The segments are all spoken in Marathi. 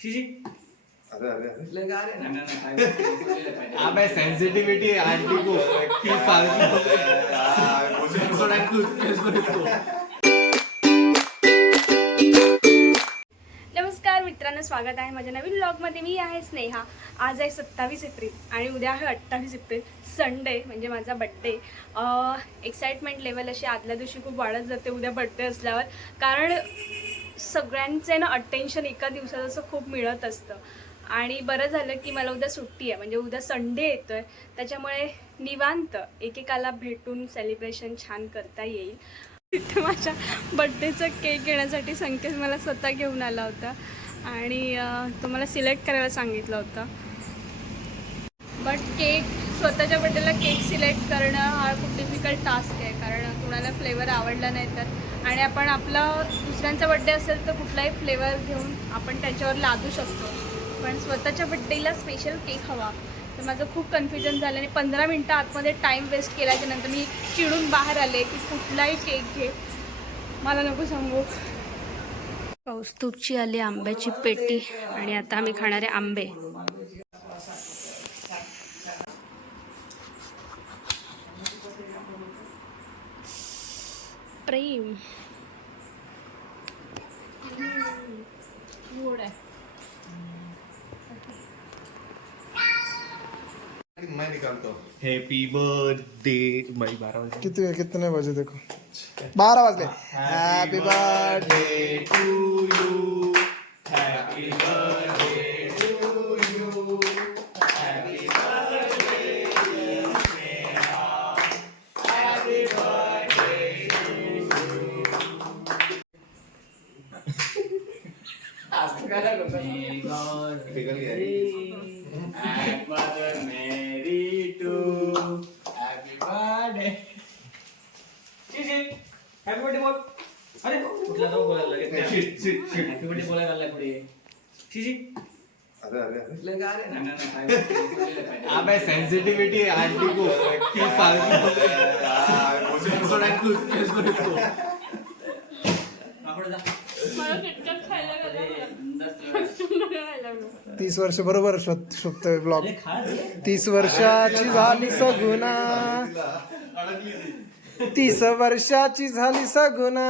अरे अरे अबे सेंसिटिविटी आंटी को 30 साल की नमस्कार मित्रांनो, स्वागत आहे माझ्या नवीन व्लॉगमध्ये. मी आहे स्नेहा. आज आहे 27 एप्रिल आणि उद्या आहे 28 एप्रिल, संडे, म्हणजे माझा बड्डे. एक्साइटमेंट लेवल अशी आदल्या दिवशी खूप वाढत जाते उद्या बड्डे असल्यावर, कारण सगळ्यांचे ना अटेन्शन एका दिवसात असं खूप मिळत असतं. आणि बरं झालं की मला उद्या सुट्टी आहे, म्हणजे उद्या संडे येतो आहे, त्याच्यामुळे निवांत एकेकाला भेटून सेलिब्रेशन छान करता येईल. तिथे माझ्या बड्डेचा केक येण्यासाठी संकेत मला स्वतः घेऊन आला होता आणि तो मला सिलेक्ट करायला सांगितलं होतं. बट केक, स्वतःच्या बड्डेला केक सिलेक्ट करणं हा खूप डिफिकल्ट टास्क आहे, कारण कुणाला फ्लेवर आवडला नाही तर, आणि आपण आपला दुसऱ्यांचा बड्डे असेल तर कुठलाही फ्लेवर घेऊन आपण त्याच्यावर लादू शकतो, पण स्वतःच्या बड्डेला स्पेशल केक हवा. तर माझं खूप कन्फ्युजन झालं आणि 15 मिनटं आतमध्ये टाईम वेस्ट केल्याच्या नंतर मी चिडून बाहेर आले की कुठलाही केक घे, मला नको सांगू. कौस्तुभची आली आंब्याची पेटी आणि आता आम्ही खाणारे आंबे. प्रेम गोड आहे. मैं निकालता हूँ. हैप्पी बर्थडे भाई 12 बजे कितने बजे देखो 12 बज गए. Happy birthday to you, happy birthday to you, happy birthday Sneha, happy birthday आज का लगा मेरी गॉड निकल गया. हैप्पी बर्थडे मेरी टू, हैप्पी बर्थडे चीजी, हैप्पी बर्थडे बोल. अरे कुठला तो बोलायला लागेल. हैप्पी बर्थडे बोलायला लागला पुढे चीजी. अरे अरे अबे सेंसिटिविटी आंटी को 30 साल की मला किटकॅट खायला घालायला 30 वर्ष बरोबर शोधतोय ब्लॉग. 30 वर्षाची झाली सगुना, 30 वर्षाची झाली सगुना.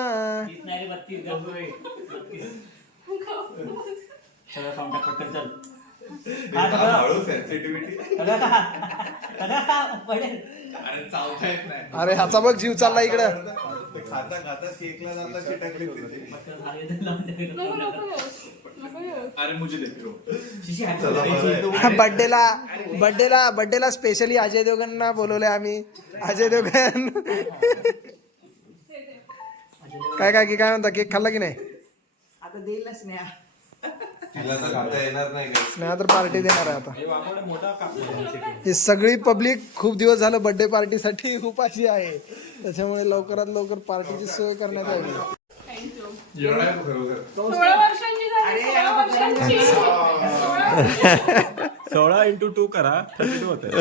हळू सेन्सिटिव्हिटी. अरे ह्याचा बघ जीव चालला इकडं. खाता खाता केकला जाता चिटकली होती. अरे मुझे दे फिरो. बर्थडेला स्पेशली अजय देवगणना बोलवले आम्ही. अजय देवगण काय म्हणता, केक खाल्ला की नाही? आता देईल ना स्नेहा. तिला तर खाता येणार नाही का? स्नेहा तर पार्टी देणार आहे आता. ही सगळी पब्लिक खूप दिवस झालं बर्थडे पार्टीसाठी उपाशी आहे, त्याच्यामुळे लवकरात लवकर पार्टीची सोय करण्यात यावी. 16 वर्षांची झाली, 16 वर्षांची. 16 × 2 करा 32 होते. 20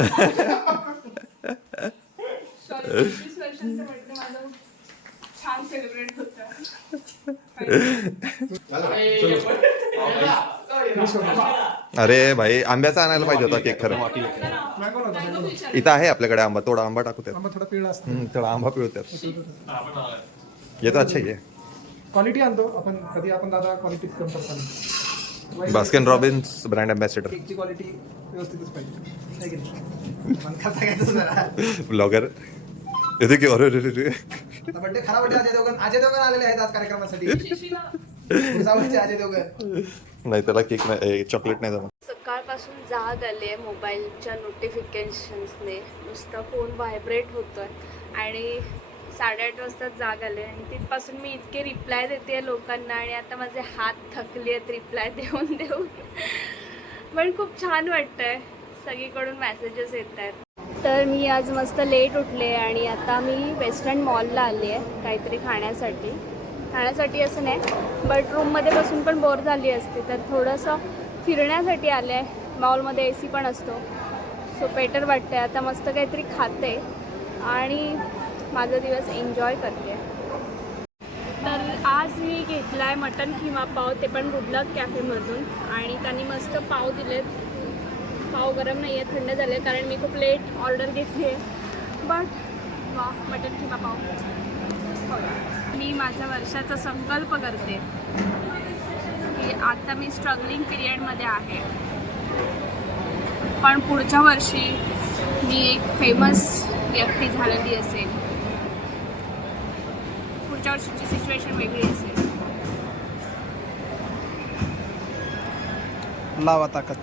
वर्षांचा बर्थडे माझा छान सेलिब्रेट होता. अरे भाई आंब्याचा आणायला पाहिजे होता केक खरं. इथं आहे आपल्याकडे आंबा, थोडा आंबा टाकू त्यात. थोडा पिळा असतो, थोडा आंबा पिळू त्यात. येतो अच्छा ये क्वालिटी आणतो आपण कधी. आपण दादा क्वालिटी कम करतो. Baskin Robbins brand ambassador. केकची क्वालिटी व्यवस्थितच पाहिजे, है की नाही? मन खाता काय तुझं जरा. ब्लॉगर येते की. अरे बर्थडे खरा बर्थडे अजय देवगण आलेले आहेत आज कार्यक्रमासाठी. अजय देवगण नाही, त्याला केक नाही, चॉकलेट नाही जमा. सकाळपासून जाग आली आहे मोबाईलच्या नोटिफिकेशन्सने. नुसता फोन व्हायब्रेट होतोय आणि 8:30 वाजता जाग आले आणि तिथपासून मी इतके रिप्लाय देते लोकांना आणि आता माझे हात थकले आहेत रिप्लाय देऊन देऊन. पण खूप छान वाटतंय, सगळीकडून मेसेजेस येत आहेत. तर मी आज मस्त लेट उठले आणि आता मी वेस्टर्न मॉलला आली आहे काहीतरी खाण्यासाठी असं नाही, बट रूममध्ये बसून पण बोर झाली असते, तर थोडंसं फिरण्यासाठी आले आहे. मॉलमध्ये AC पण असतो, सो बेटर वाटतं. आता मस्त काहीतरी खाते आणि माझा दिवस एन्जॉय करते. तर आज मी घेतला आहे आहे मटन किमा पाव, ते पण गुडलक कॅफेमधून. आणि त्यांनी मस्त पाव दिलेत. पाव गरम नाही आहे, थंड झाले, कारण मी खूप लेट ऑर्डर घेतली आहे. बट वा, मटन किमा पाव. मी माझ्या वर्षाचा संकल्प करते की आता मी स्ट्रगलिंग पिरियडमध्ये आहे, पण पुढच्या वर्षी मी एक फेमस व्यक्ती झालेली असेल. पुढच्या वर्षीची सिच्युएशन वेगळी असेल. लावा ताकद.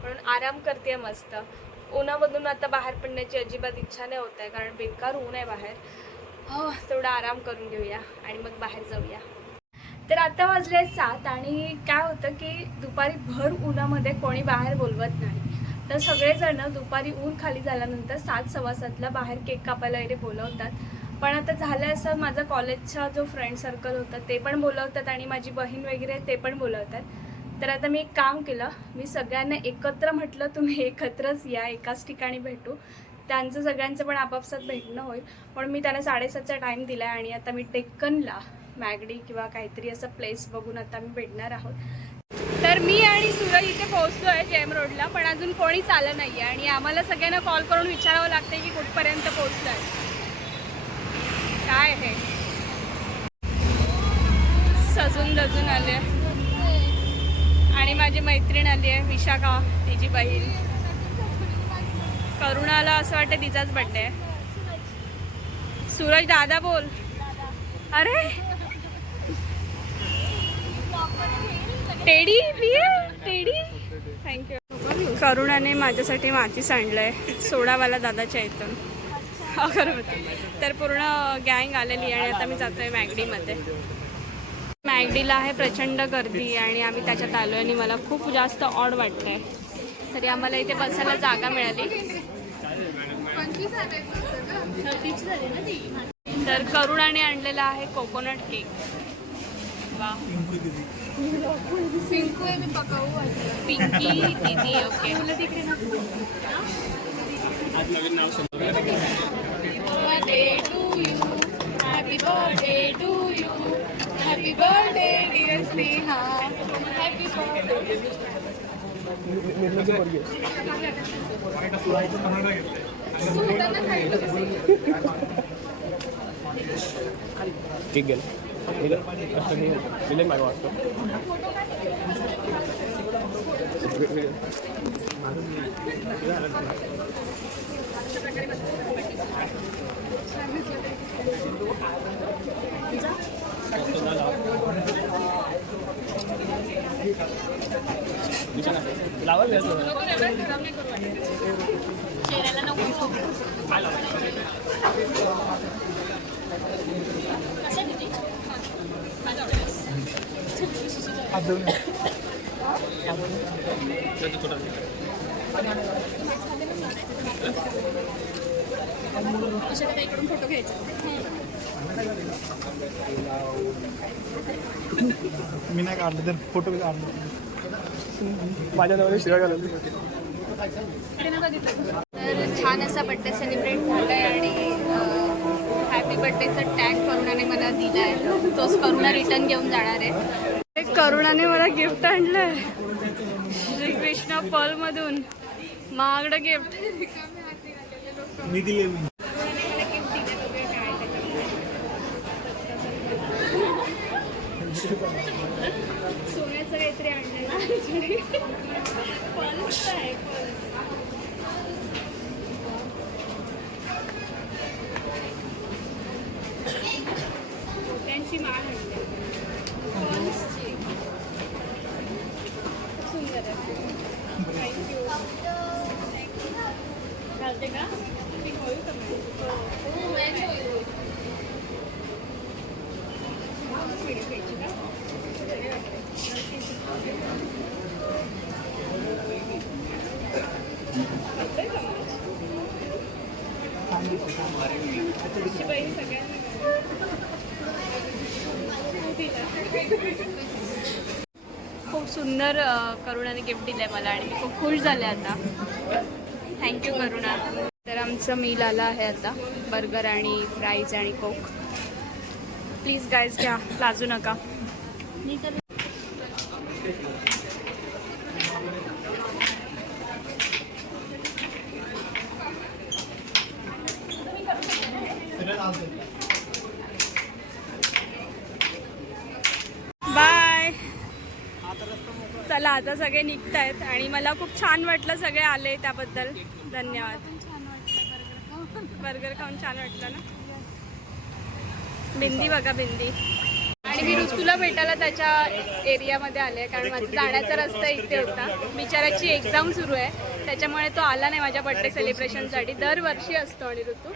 म्हणून आराम करते मस्त. उन्हामधून आता बाहेर पडण्याची अजिबात इच्छा नाही होत आहे, कारण बेकार ऊन आहे बाहेर. हो, तेवढा आराम करून घेऊया आणि मग बाहेर जाऊया. तर आता वाजले 7 आणि काय होतं की दुपारी भर उन्हामध्ये कोणी बाहेर बोलवत नाही. तर सगळेजण दुपारी ऊन खाली झाल्यानंतर 7:15 बाहेर केक कापायला वगैरे बोलवतात. पण आता झालं असं, माझा कॉलेजचा जो फ्रेंड सर्कल होता ते पण बोलवतात आणि माझी बहीण वगैरे ते पण बोलवतात. तर आता मी एक काम केलं, मी सगळ्यांना एकत्र म्हटलं तुम्ही एकत्रच या, एकाच ठिकाणी भेटू. त्यांचं सगळ्यांचं पण आपापसात भेटणं होईल. पण मी त्यांना 7:30चा टाईम दिला आहे आणि आता मी डेक्कनला मॅगडी किंवा काहीतरी असं प्लेस बघून आता मी भेटणार आहोत. तर मी आणि सूरज इथे पोहोचलो आहे जेएम रोडला, पण अजून कोणीच आलं नाही आहे आणि आम्हाला सगळ्यांना कॉल करून विचारावं लागतं की कुठपर्यंत पोहोचलं आहे. काय आहे, सजून दजून आले आणि माझी मैत्रीण आली आहे विशाखा, तिची बहीण. करुणाला असं वाटतं तिचाच बड्डे आहे. सूरज दादा बोल. अरे टेडी टेडी, थँक्यू. करुणाने माझ्यासाठी माचीस आणलंय, सोडावाला दादाच्या इथून अगरबत्ती. तर पूर्ण गँग आलेली आणि आता मी जातोय मॅगडीमध्ये. मॅगडीला आहे प्रचंड गर्दी आणि आम्ही त्याच्यात आलो आणि मला खूप जास्त ऑड वाटतंय. तरी आम्हाला इथे बसायला जागा मिळाली. तर करुणाने आणलेला आहे कोकोनट केक. वा, पिंकी दीदी. Okay, happy birthday to you, happy birthday dear Sneha, happy birthday. Cake गेला दिले मागं वाटतो. लावा इकडून फोटो घ्यायचा. मी नाही काढलं तर फोटो काढलं. माझ्या नावाने शिवाय घालत. तर छान असा बड्डे सेलिब्रेट झाला आहे आणि हॅपी बड्डेचा टॅग करुणाने मला दिला आहे. तोच करुणा रिटर्न घेऊन जाणार आहे. करुणाने मला गिफ्ट आणलं आहे श्रीकृष्ण पर्लमधून. महागडं गिफ्ट मी दिले. सोन्याचं काहीतरी आणलेलं पर्स आहे. त्यांची माळ आणली पर्सची. सुंदर आहे. थँक्यू. घालते का? ती होईल का? घ्यायची का? खूप सुंदर करुणाने गिफ्ट दिलं आहे मला आणि मी खूप खुश झाले आता. थँक्यू करुणा. तर आमचं मील आलं आहे आता, बर्गर आणि फ्राईज आणि कोक. प्लीज गाईज घ्या, लाजू नका. बाय. चला आता सगळे निघतायत आणि मला खूप छान वाटलं सगळे आले त्याबद्दल धन्यवाद. बर्गर खाऊन छान वाटलं ना. बिंदी बघा बिंदी. आणि मी ऋतूला भेटायला त्याच्या एरियामध्ये आले कारण माझा जाण्याचा रस्ता इथे होता. बिचाराची एक्झाम सुरू आहे त्याच्यामुळे तो आला नाही माझ्या बर्थडे सेलिब्रेशनसाठी. दरवर्षी असतो आणि ऋतू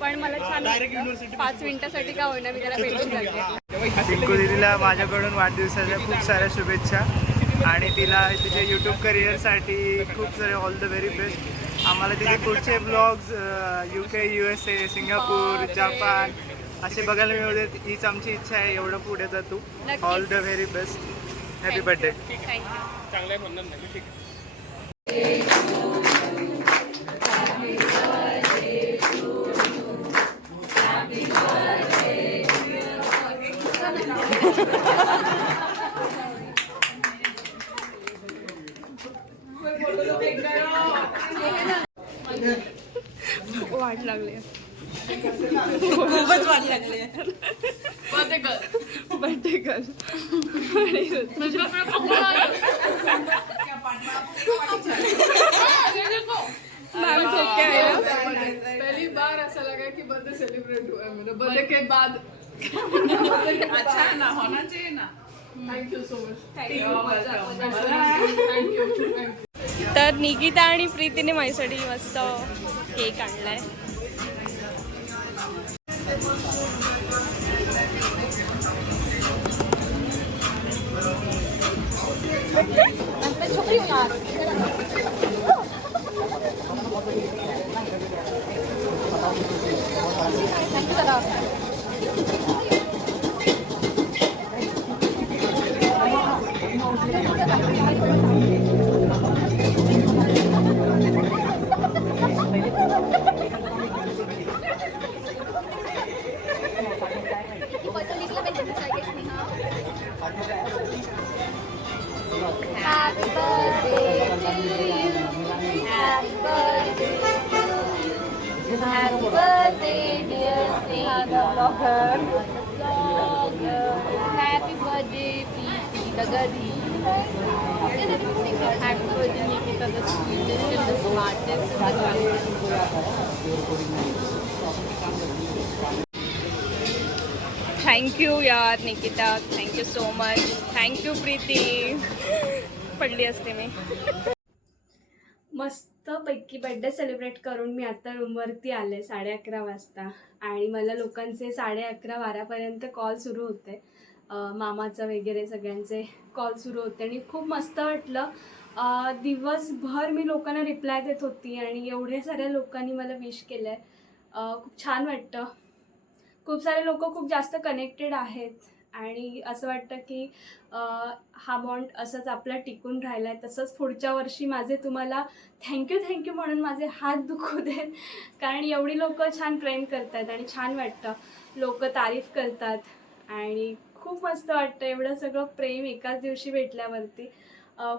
पण मला छान वाटतं 5 मिनिटासाठी का होईना मी त्याला भेटून जाते. पिंकू दीदीला माझ्याकडून वाढदिवसाच्या खूप साऱ्या शुभेच्छा आणि तिला तिच्या यूट्यूब करिअरसाठी खूप सारे ऑल द व्हेरी बेस्ट. आम्हाला तिथे पुढचे blogs UK, USA, Singapore, Japan असे बघायला मिळू देत हीच आमची इच्छा आहे. एवढं पुढे जा तू. All the very best. Happy birthday. वाट लागली. खूपच वाट लागली. Birthday girl. मॅम ठोके आहे ना. पहली बार ऐसा लगा कि बर्थडे सेलिब्रेट हुआ है मेरा बर्थडे के बाद. अच्छा ना होना चाहिए ना. Thank you so much. Thank you. तर निकिता आणि प्रीतीने माझ्यासाठी मस्त केक आणलाय. Happy birthday to you. Happy birthday to you. Happy birthday, dear Sneha the vlogger. Happy birthday, Preeti the Gadi. Happy birthday, Nikita the sweetest and the smartest. Thank you यार Nikita. Thank you so much. Thank you Preeti. पडली असते मी. मस्तपैकी बड्डे सेलिब्रेट करून मी आता रूमवरती आले 11:30 वाजता आणि मला लोकांचे 11:30-12पर्यंत कॉल सुरू होते. मामाचं वगैरे सगळ्यांचे कॉल सुरू होते आणि खूप मस्त वाटलं. दिवसभर मी लोकांना रिप्लाय देत होती आणि एवढ्या साऱ्या लोकांनी मला विश केलं आहे. खूप छान वाटतं. खूप सारे लोक खूप जास्त कनेक्टेड आहेत आणि असं वाटतं की हा बॉन्ड असंच आपला टिकून राहिला आहे. तसंच पुढच्या वर्षी माझे तुम्हाला थँक्यू म्हणून माझे हात दुखू देत कारण एवढी लोक छान प्रेम करतात आणि छान वाटतं. लोक तारीफ करतात आणि खूप मस्त वाटतं. एवढं सगळं प्रेम एकाच दिवशी भेटल्यावरती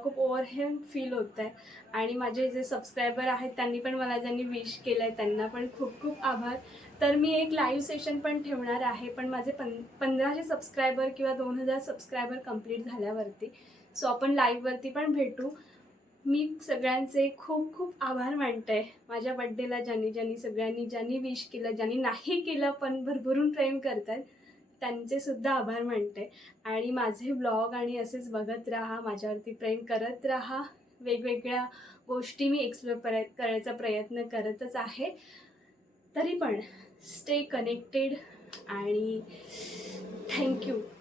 खूप ओव्हरवेल्म फील होतं आहे. आणि माझे जे सबस्क्रायबर आहेत त्यांनी पण मला ज्यांनी विश केलं आहे त्यांना पण खूप खूप आभार. तर मी एक लाईव्ह सेशन पण ठेवणार आहे पण माझे 1500 सबस्क्रायबर किंवा 2000 सबस्क्रायबर कंप्लीट झाल्यावरती. सो आपण लाईव्हवरती पण भेटू. मी सगळ्यांचे खूप खूप आभार मानते. माझ्या बड्डेला ज्यांनी विश केलं, ज्यांनी नाही केलं पण भरभरून प्रेम करतात त्यांचेसुद्धा आभार मानते. आणि माझे ब्लॉग आणि असेच बघत राहा, माझ्यावरती प्रेम करत राहा. वेगवेगळ्या गोष्टी मी एक्सप्लोर करायचा प्रयत्न करतच आहे. तरी पण स्टे कनेक्टेड आणि थँक्यू.